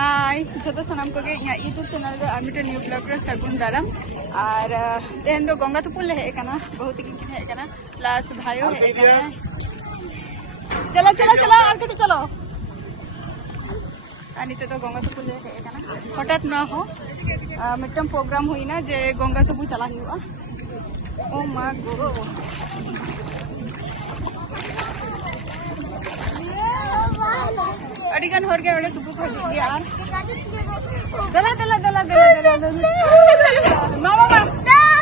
हाय जो सामान को यूट्यूब चैनल रे न्यू ब्लॉग रे सगुन दाराम और तेहन दो गंगा तुपुन ले हेकना बहुत किन हेकना प्लस भाइयो हेकना चलो चलो चलो और कटी चलो निते तो गंगा तुपुन ले हेकना हठात ना हो मिटम प्रोग्राम हुईना जे गंगा तुपु चला हुआ ओ मा गो अड़ीगान हर के तुपु को हिजुग गया दला दला दला दला दला मामा मा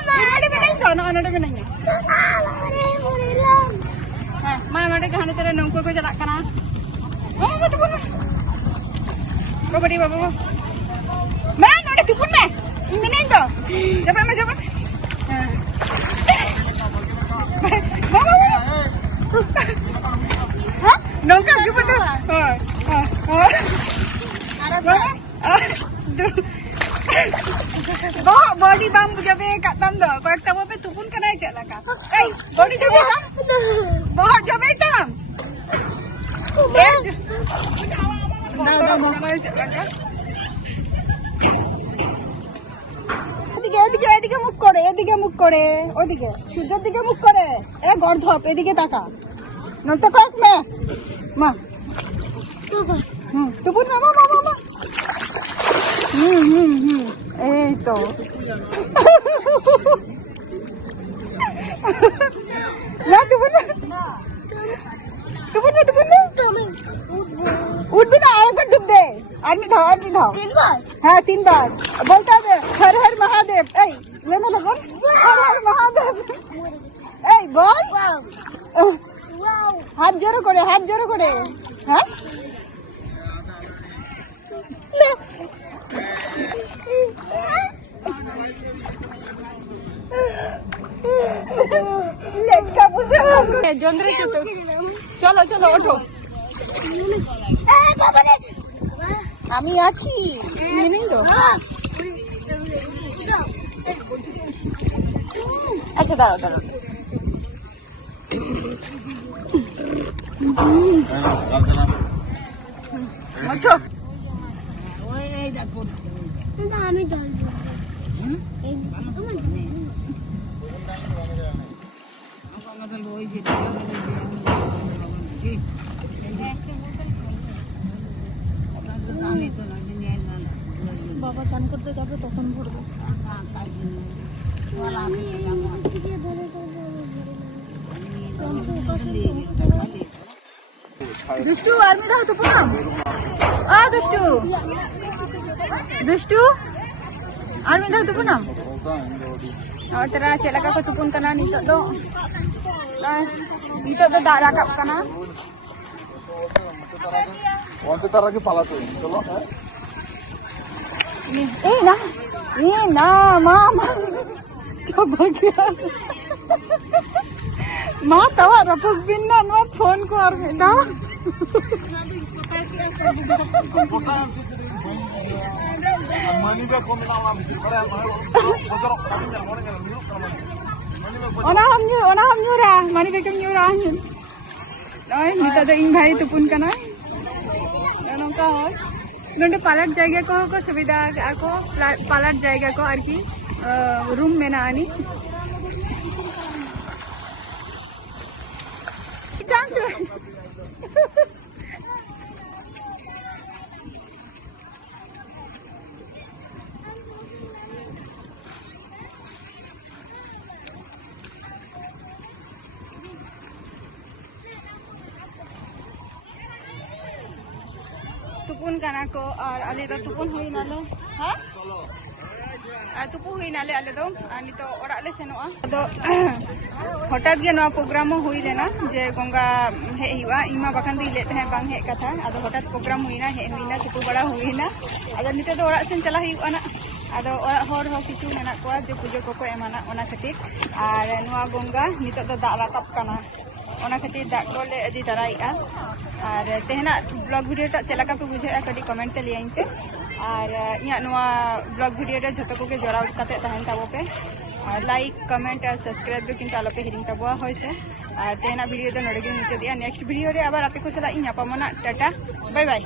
नडे में नहीं तो ना नडे में नहीं हां मा नडे कहानी तेरे नंको को चला कना ओ मत बोल को बड़ी बाबू मैं नडे तुपुन में इन नहीं तो जब मैं जब मामा हां नौका के पता हां बॉडी बाम जब कदम दो पर तब पे तुपुन कना चला का ए बॉडी जब बहुत जब तम ना ना ना चला का এদিকে মুখ করে ওদিকে সূর্যের দিকে মুখ করে এ গর্ধপ এদিকে তাকা নতে কক মা তুপুন না মা এই তো না তুপুন না उठ भी ना और डूब दे आदमी धाओ 3 बार हाँ 3 बार बोलता है हर हर महादेव ए लेने लगो हर हर महादेव ए बोल हाथ जोड़ो करे हाँ लटका पुसे जंद्रे चलो चलो ओठो আমি আছি মিনিং তো আচ্ছা দাঁড়াও আচ্ছা ওই এই দেখো না আমি জল এই আমাদের ওই যেটা ঠিক বাবা চান করতে যাবে তখন ভরবো দুষ্টু আর্মি দাও তো পুনাম দুষ্টু आर्मी दाव तुपुन am tera celaka ko tupun kana nitok do dak rakap kana onte tar lagi palato chalo na mama coba kya ma tawa rapok binna no phone ko army daw ona ham nyura mani bekem nyura hin noy nita do ing bhai tupun kana nongka hoy nonde palat jayga ko subida ako palat jayga ko arki room mena ani तुपुन काना को और अले दो तुपुन हुई नाले हाँ तुपु हुई नाले अले दो नितो ओड़ा ले सेनोआ तो हठात गे नवा प्रोग्राम हुई लेना जे गंगा हे हुआ इमा बखान दी लेते हैं बांग हे कथा आदो हठात प्रोग्राम हुईना हे हुईना तुपु बड़ा हुईना आदो नितो दो ओड़ा सेन चला हुआ ना आदो ओड़ा हर हो किछु मेना को जे पूजा को एमाना ओना खातिर और नवा गंगा नितो दो दा राकब काना ओना खातिर दा को ले अदी दराइआ और तेहना ब्लॉग वीडियो टा चलका पे बुझे कड़ी कमेंट ते लिया इनते और इया नवा ब्लॉग वीडियो रे जतो को के जोराव काते तहन ताबो पे और लाइक कमेंट और सब्सक्राइब दो किंतु आलोपे हिरिंग ताबो होइसे और तेहना वीडियो दो नोडे गे मुचादिया नेक्स्ट वीडियो रे आबार आपे को चला इन पामोना टाटा बाय बाय।